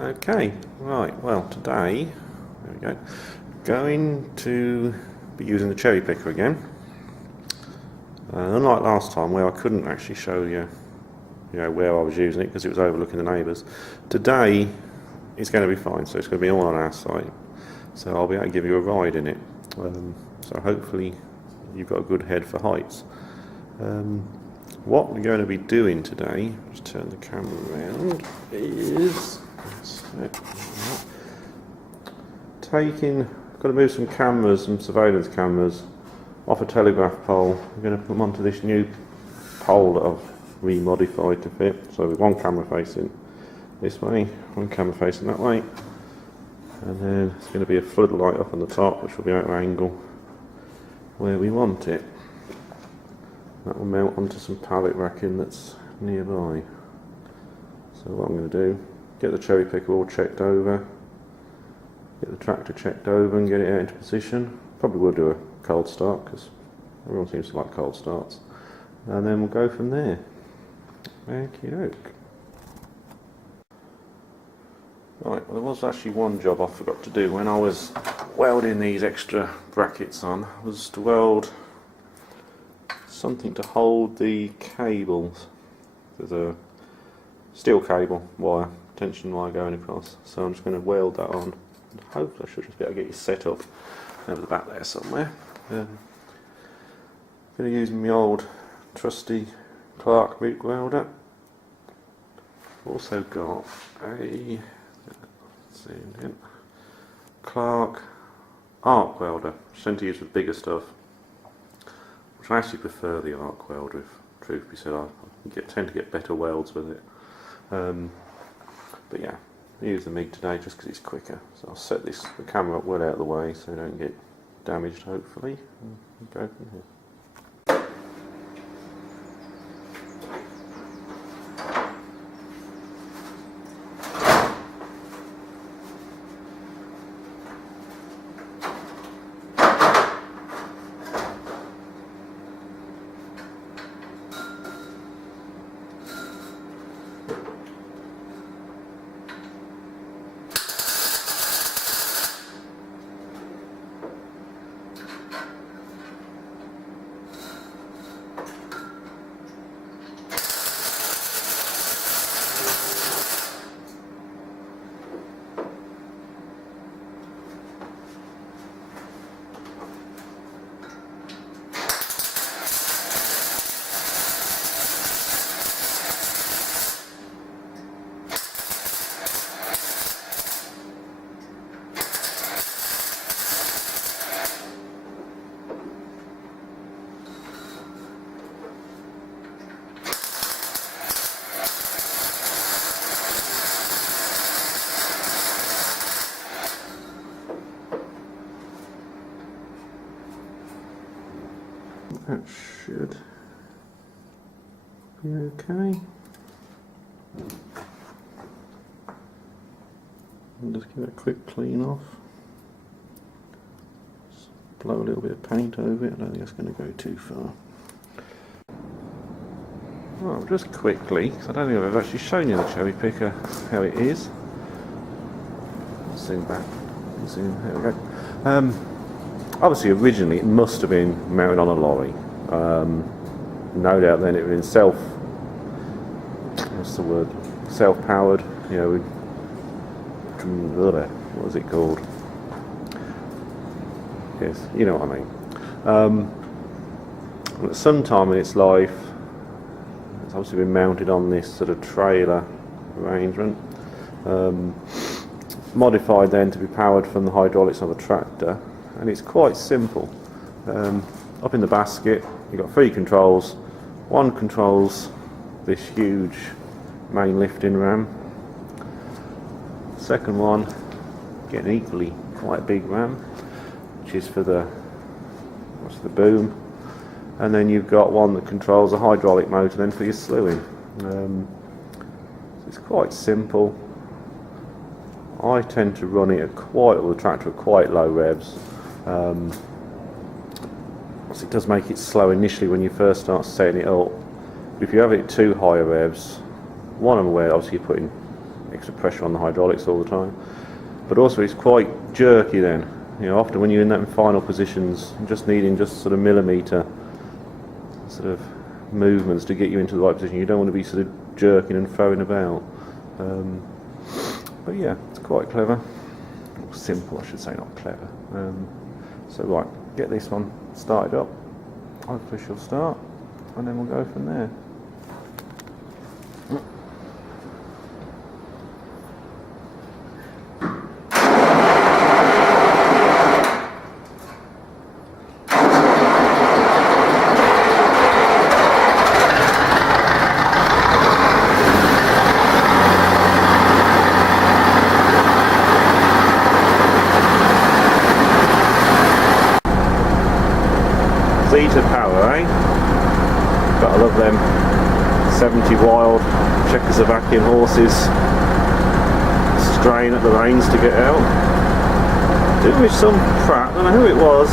Okay, right, well today, there we go, going to be using the cherry picker again. Unlike last time where I couldn't actually show you, where I was using it because it was overlooking the neighbours. Today it's going to be fine, so it's going to be all on our site. So I'll be able to give you a ride in it. So hopefully you've got a good head for heights. What we're going to be doing today, just turn the camera around, is got to move some cameras, some surveillance cameras off a telegraph pole. We're going to put them onto this new pole that I've remodified to fit. So with one camera facing this way, one camera facing that way, and then it's going to be a floodlight up on the top which will be out of angle where we want it. That will mount onto some pallet racking that's nearby. So what I'm going to do, get the cherry picker all checked over, get the tractor checked over and get it out into position. Probably will do a cold start because everyone seems to like cold starts. And then we'll go from there. Okie doke. Right, well there was actually one job I forgot to do when I was welding these extra brackets on, was to weld something to hold the cables. There's a steel cable wire, tension wire going across, so I'm just going to weld that on. And hopefully I should just be able to get it set up over the back there somewhere. I'm going to use my old trusty Clark MIG welder. Also got a Clark arc welder, which I tend to use for bigger stuff. I actually prefer the arc welder, if truth be said. I tend to get better welds with it. But yeah, I use the MIG today just because it's quicker. So I'll set the camera up well out of the way so I don't get damaged, hopefully, and go from here. That should be okay. I'll just give it a quick clean off. Just blow a little bit of paint over it. I don't think that's going to go too far. Well, just quickly, because I don't think I've actually shown you the cherry picker, how it is. Zoom back. Zoom. There we go. Obviously, originally it must have been mounted on a lorry. No doubt then it would have been self-powered, what was it called? Yes, you know what I mean. At some time in its life, it's obviously been mounted on this sort of trailer arrangement. Modified then to be powered from the hydraulics of a tractor. And it's quite simple. Up in the basket you've got three controls. One controls this huge main lifting ram. Second one, getting equally quite a big ram, which is for the boom. And then you've got one that controls a hydraulic motor then for your slewing. So it's quite simple. I tend to run it at the tractor at quite low revs. So it does make it slow initially when you first start setting it up. If you have it too high revs, one, I'm aware obviously you're putting extra pressure on the hydraulics all the time. But also it's quite jerky then. You know, often when you're in that final positions, just needing just sort of millimetre sort of movements to get you into the right position. You don't want to be sort of jerking and throwing about. But yeah, it's quite clever. Or simple, I should say, not clever. So right, get this one started up. Hopefully she'll start, and then we'll go from there. Zetor power, eh? Gotta love them 70 wild Czechoslovakian horses straying at the reins to get out. Did with some prat, I don't know who it was,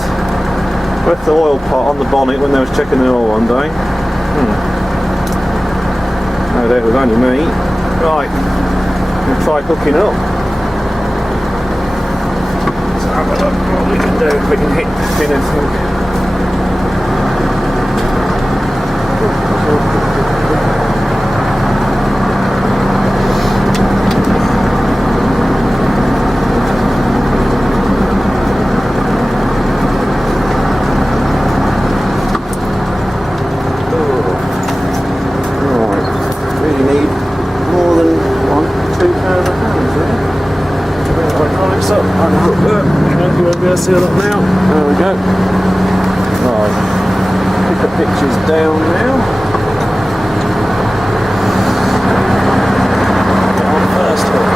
left the oil pot on the bonnet when they was checking the oil one day. No doubt it was only me. Right, we'll try hooking up. So have a look what we can do if we can hit anything. See it up now. There we go. Right. Pick the pictures down now. Get on first hook.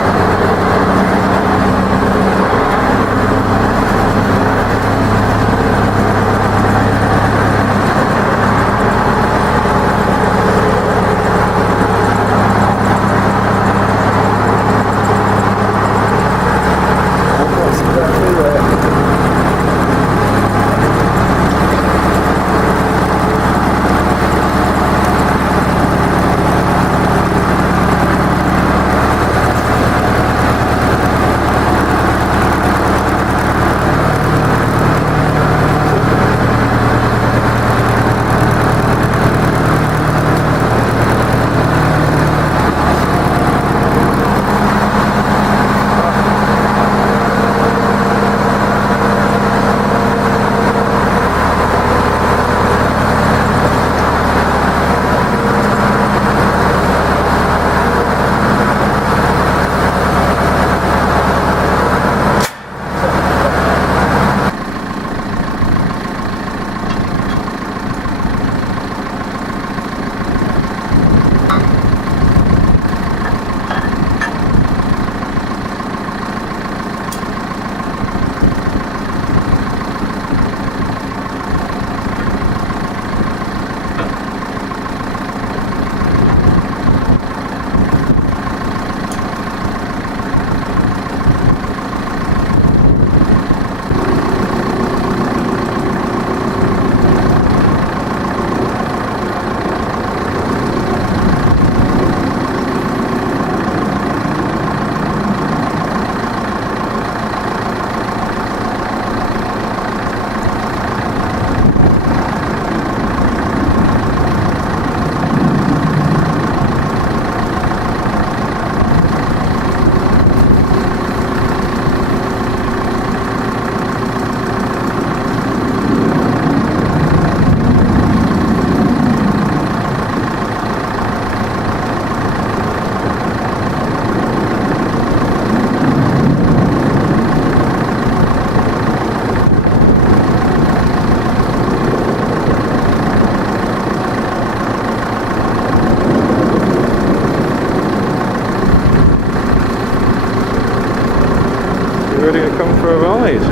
Ready to come for a ride.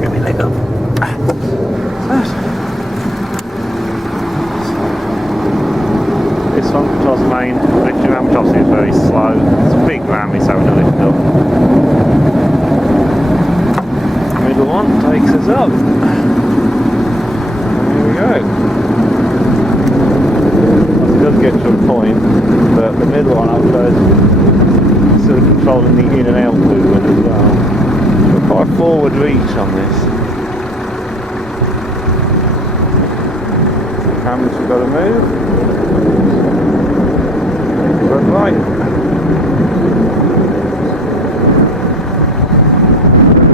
Get my leg up. This one controls the main lifting ram, which obviously is very slow. It's a big ram, it's having to lift up. The middle one takes us up. There we go. reach on this. Hands we've got to move. Red light.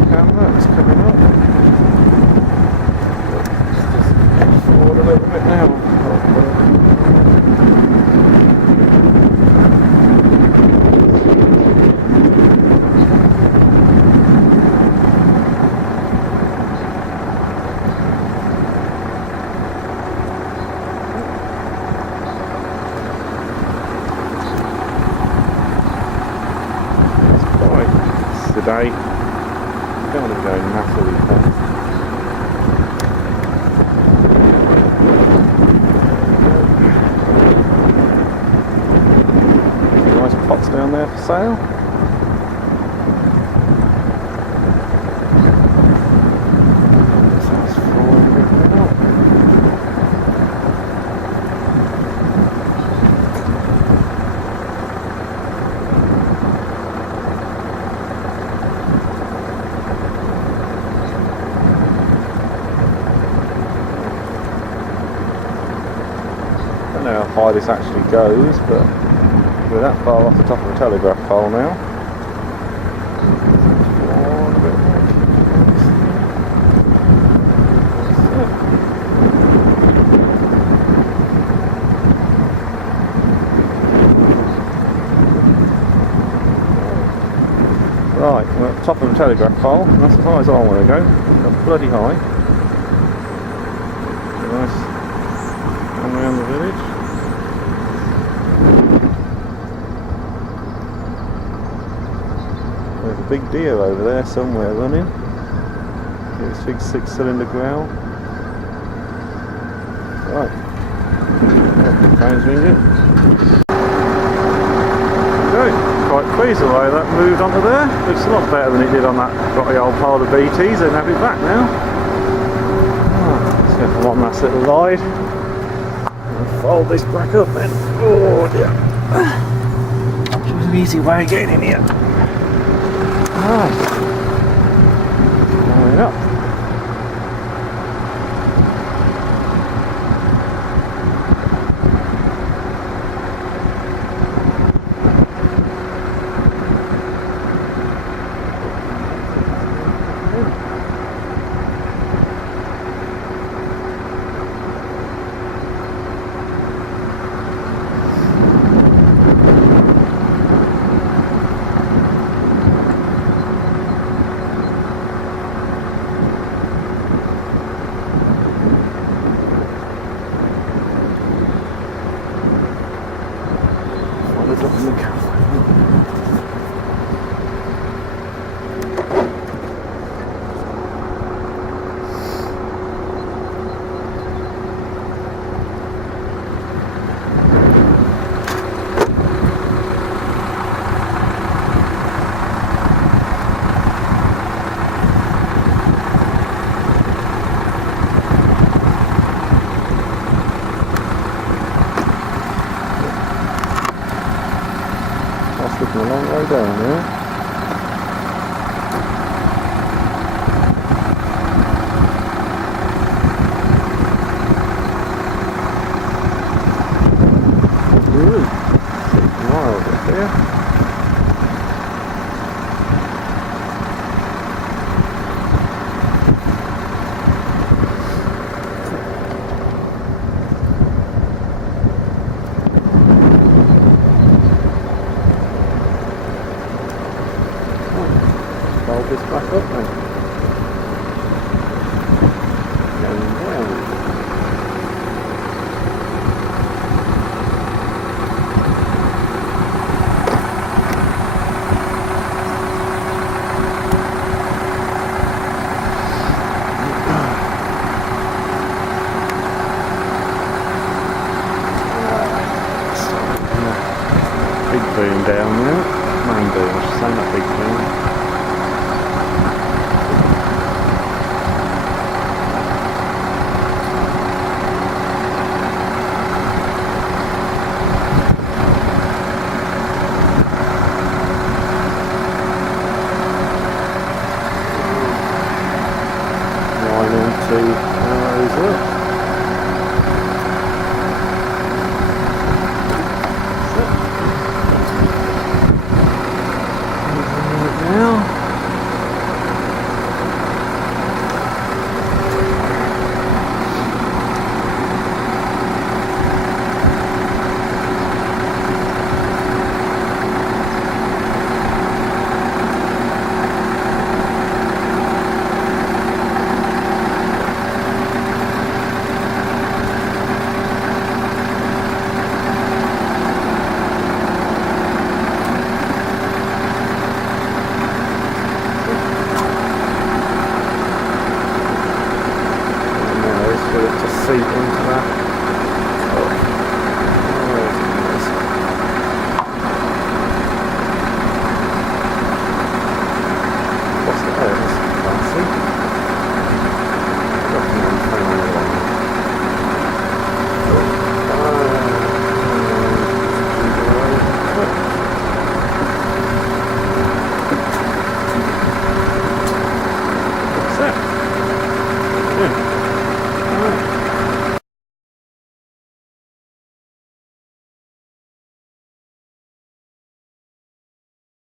Camera, it's coming up. Just forward a little bit now. Today, don't want to go massively fast. Nice pots down there for sale. That's forward a bit now. I don't know how high this actually goes, but we're that far off the top of the telegraph pole now. Right, we're at the top of the telegraph pole, and that's as high as I want to go. That's bloody high. Nice. And around the village. There's a big deer over there somewhere running. This big 6-cylinder growl. Right. Phone's ringing. Okay. Quite pleased the way that moved onto there. Looks a lot better than it did on that grotty old pile of BTs. They have it back now. Let's go for one last little ride. I'll fold this back up then. Oh dear. There's an easy way of getting in here. Right. Going up. Looking a long way down there. Ooh, 6 miles up there. Fold this back up then. Going down. Big boom down there. Main boom, I should say, not big boom. that.